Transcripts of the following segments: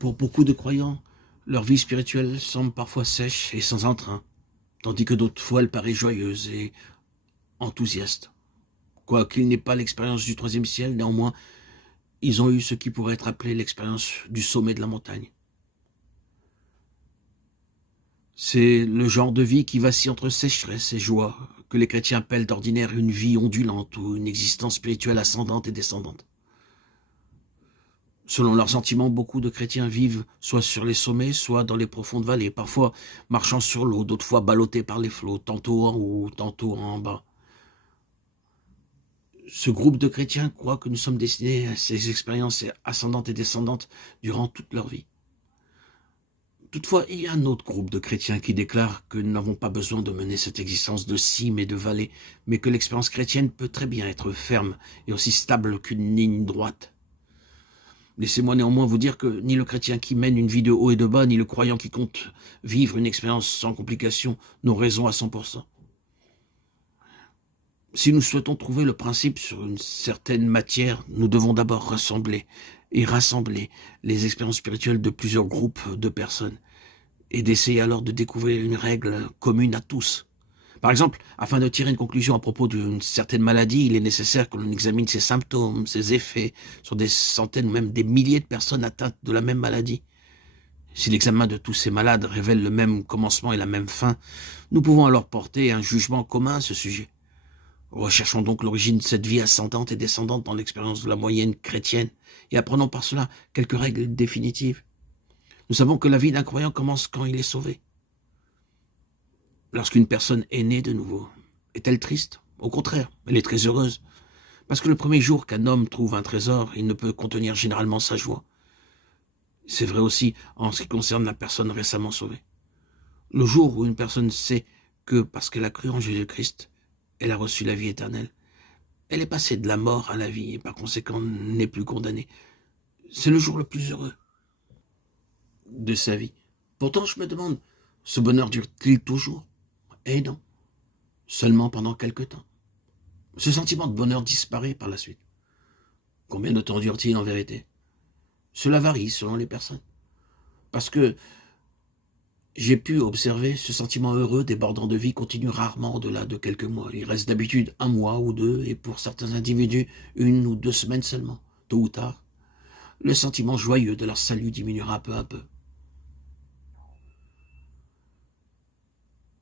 Pour beaucoup de croyants, leur vie spirituelle semble parfois sèche et sans entrain, tandis que d'autres fois elle paraît joyeuse et enthousiaste. Quoiqu'ils n'aient pas l'expérience du troisième ciel, néanmoins, ils ont eu ce qui pourrait être appelé l'expérience du sommet de la montagne. C'est le genre de vie qui vacille entre sécheresse et joie, que les chrétiens appellent d'ordinaire une vie ondulante ou une existence spirituelle ascendante et descendante. Selon leurs sentiments, beaucoup de chrétiens vivent soit sur les sommets, soit dans les profondes vallées, parfois marchant sur l'eau, d'autres fois ballottés par les flots, tantôt en haut, tantôt en bas. Ce groupe de chrétiens croit que nous sommes destinés à ces expériences ascendantes et descendantes durant toute leur vie. Toutefois, il y a un autre groupe de chrétiens qui déclare que nous n'avons pas besoin de mener cette existence de cimes et de vallées, mais que l'expérience chrétienne peut très bien être ferme et aussi stable qu'une ligne droite. Laissez-moi néanmoins vous dire que ni le chrétien qui mène une vie de haut et de bas, ni le croyant qui compte vivre une expérience sans complications n'ont raison à 100%. Si nous souhaitons trouver le principe sur une certaine matière, nous devons d'abord rassembler les expériences spirituelles de plusieurs groupes de personnes et d'essayer alors de découvrir une règle commune à tous. Par exemple, afin de tirer une conclusion à propos d'une certaine maladie, il est nécessaire que l'on examine ses symptômes, ses effets sur des centaines ou même des milliers de personnes atteintes de la même maladie. Si l'examen de tous ces malades révèle le même commencement et la même fin, nous pouvons alors porter un jugement commun à ce sujet. Recherchons donc l'origine de cette vie ascendante et descendante dans l'expérience de la moyenne chrétienne et apprenons par cela quelques règles définitives. Nous savons que la vie d'un croyant commence quand il est sauvé. Lorsqu'une personne est née de nouveau, est-elle triste? Au contraire, elle est très heureuse. Parce que le premier jour qu'un homme trouve un trésor, il ne peut contenir généralement sa joie. C'est vrai aussi en ce qui concerne la personne récemment sauvée. Le jour où une personne sait que, parce qu'elle a cru en Jésus-Christ, elle a reçu la vie éternelle, elle est passée de la mort à la vie et par conséquent n'est plus condamnée. C'est le jour le plus heureux de sa vie. Pourtant, je me demande, ce bonheur dure-t-il toujours? Eh non, seulement pendant quelque temps. Ce sentiment de bonheur disparaît par la suite. Combien de temps dure-t-il en vérité? Cela varie selon les personnes. Parce que j'ai pu observer ce sentiment heureux débordant de vie continue rarement au-delà de quelques mois. Il reste d'habitude un mois ou deux, et pour certains individus, 1 ou 2 semaines seulement. Tôt ou tard, le sentiment joyeux de leur salut diminuera peu à peu.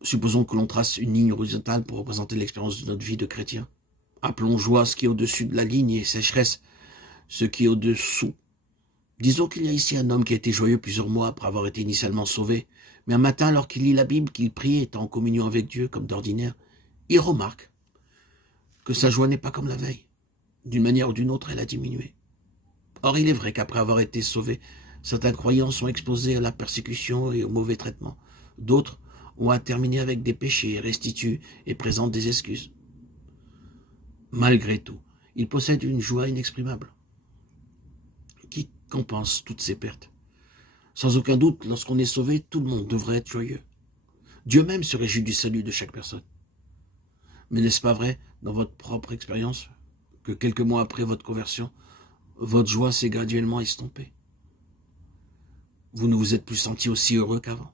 Supposons que l'on trace une ligne horizontale pour représenter l'expérience de notre vie de chrétien. Appelons joie ce qui est au-dessus de la ligne et sécheresse ce qui est au-dessous. Disons qu'il y a ici un homme qui a été joyeux plusieurs mois après avoir été initialement sauvé, mais un matin, alors qu'il lit la Bible, qu'il prie, étant en communion avec Dieu, comme d'ordinaire, il remarque que sa joie n'est pas comme la veille. D'une manière ou d'une autre, elle a diminué. Or, il est vrai qu'après avoir été sauvés, certains croyants sont exposés à la persécution et au mauvais traitement. D'autres ont à terminer avec des péchés, restituent et présentent des excuses. Malgré tout, ils possèdent une joie inexprimable qui compense toutes ces pertes. Sans aucun doute, lorsqu'on est sauvé, tout le monde devrait être joyeux. Dieu même se réjouit du salut de chaque personne. Mais n'est-ce pas vrai, dans votre propre expérience, que quelques mois après votre conversion, votre joie s'est graduellement estompée? Vous ne vous êtes plus senti aussi heureux qu'avant.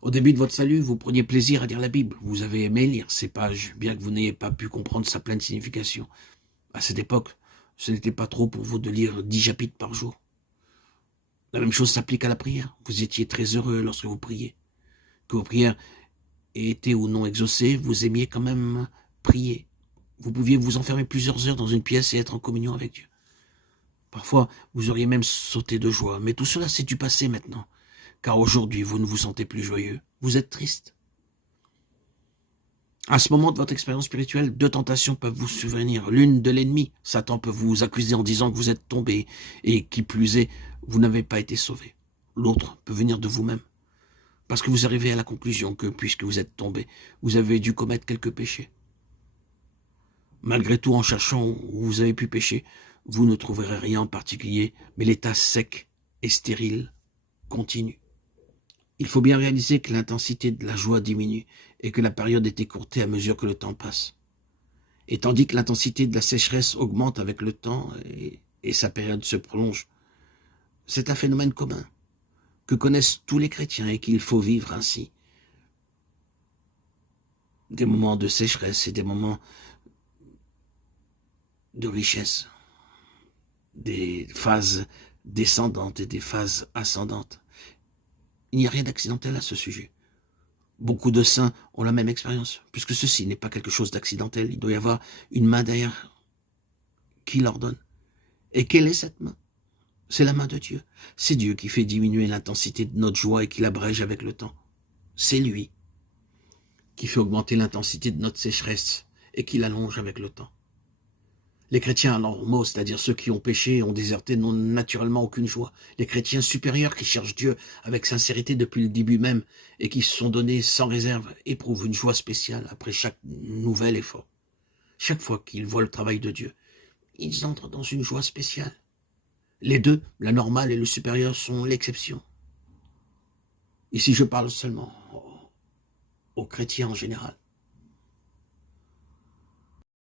Au début de votre salut, vous preniez plaisir à lire la Bible. Vous avez aimé lire ces pages, bien que vous n'ayez pas pu comprendre sa pleine signification. À cette époque, ce n'était pas trop pour vous de lire 10 chapitres par jour. La même chose s'applique à la prière. Vous étiez très heureux lorsque vous priez. Que vos prières aient été ou non exaucées, vous aimiez quand même prier. Vous pouviez vous enfermer plusieurs heures dans une pièce et être en communion avec Dieu. Parfois, vous auriez même sauté de joie, mais tout cela c'est du passé maintenant, car aujourd'hui vous ne vous sentez plus joyeux, vous êtes triste. À ce moment de votre expérience spirituelle, 2 tentations peuvent vous survenir. L'une de l'ennemi, Satan peut vous accuser en disant que vous êtes tombé et qui plus est, vous n'avez pas été sauvé. L'autre peut venir de vous-même, parce que vous arrivez à la conclusion que, puisque vous êtes tombé, vous avez dû commettre quelques péchés. Malgré tout, en cherchant où vous avez pu pécher, vous ne trouverez rien en particulier, mais l'état sec et stérile continue. Il faut bien réaliser que l'intensité de la joie diminue et que la période est écourtée à mesure que le temps passe. Et tandis que l'intensité de la sécheresse augmente avec le temps et sa période se prolonge, C'est un phénomène commun que connaissent tous les chrétiens et qu'il faut vivre ainsi. Des moments de sécheresse et des moments de richesse, des phases descendantes et des phases ascendantes. Il n'y a rien d'accidentel à ce sujet. Beaucoup de saints ont la même expérience, puisque ceci n'est pas quelque chose d'accidentel. Il doit y avoir une main derrière qui l'ordonne. Et quelle est cette main? C'est la main de Dieu. C'est Dieu qui fait diminuer l'intensité de notre joie et qui l'abrège avec le temps. C'est lui qui fait augmenter l'intensité de notre sécheresse et qui l'allonge avec le temps. Les chrétiens normaux, c'est-à-dire ceux qui ont péché et ont déserté, n'ont naturellement aucune joie. Les chrétiens supérieurs qui cherchent Dieu avec sincérité depuis le début même et qui se sont donnés sans réserve éprouvent une joie spéciale après chaque nouvel effort. Chaque fois qu'ils voient le travail de Dieu, ils entrent dans une joie spéciale. Les deux, la normale et le supérieur, sont l'exception. Ici, je parle seulement aux chrétiens en général.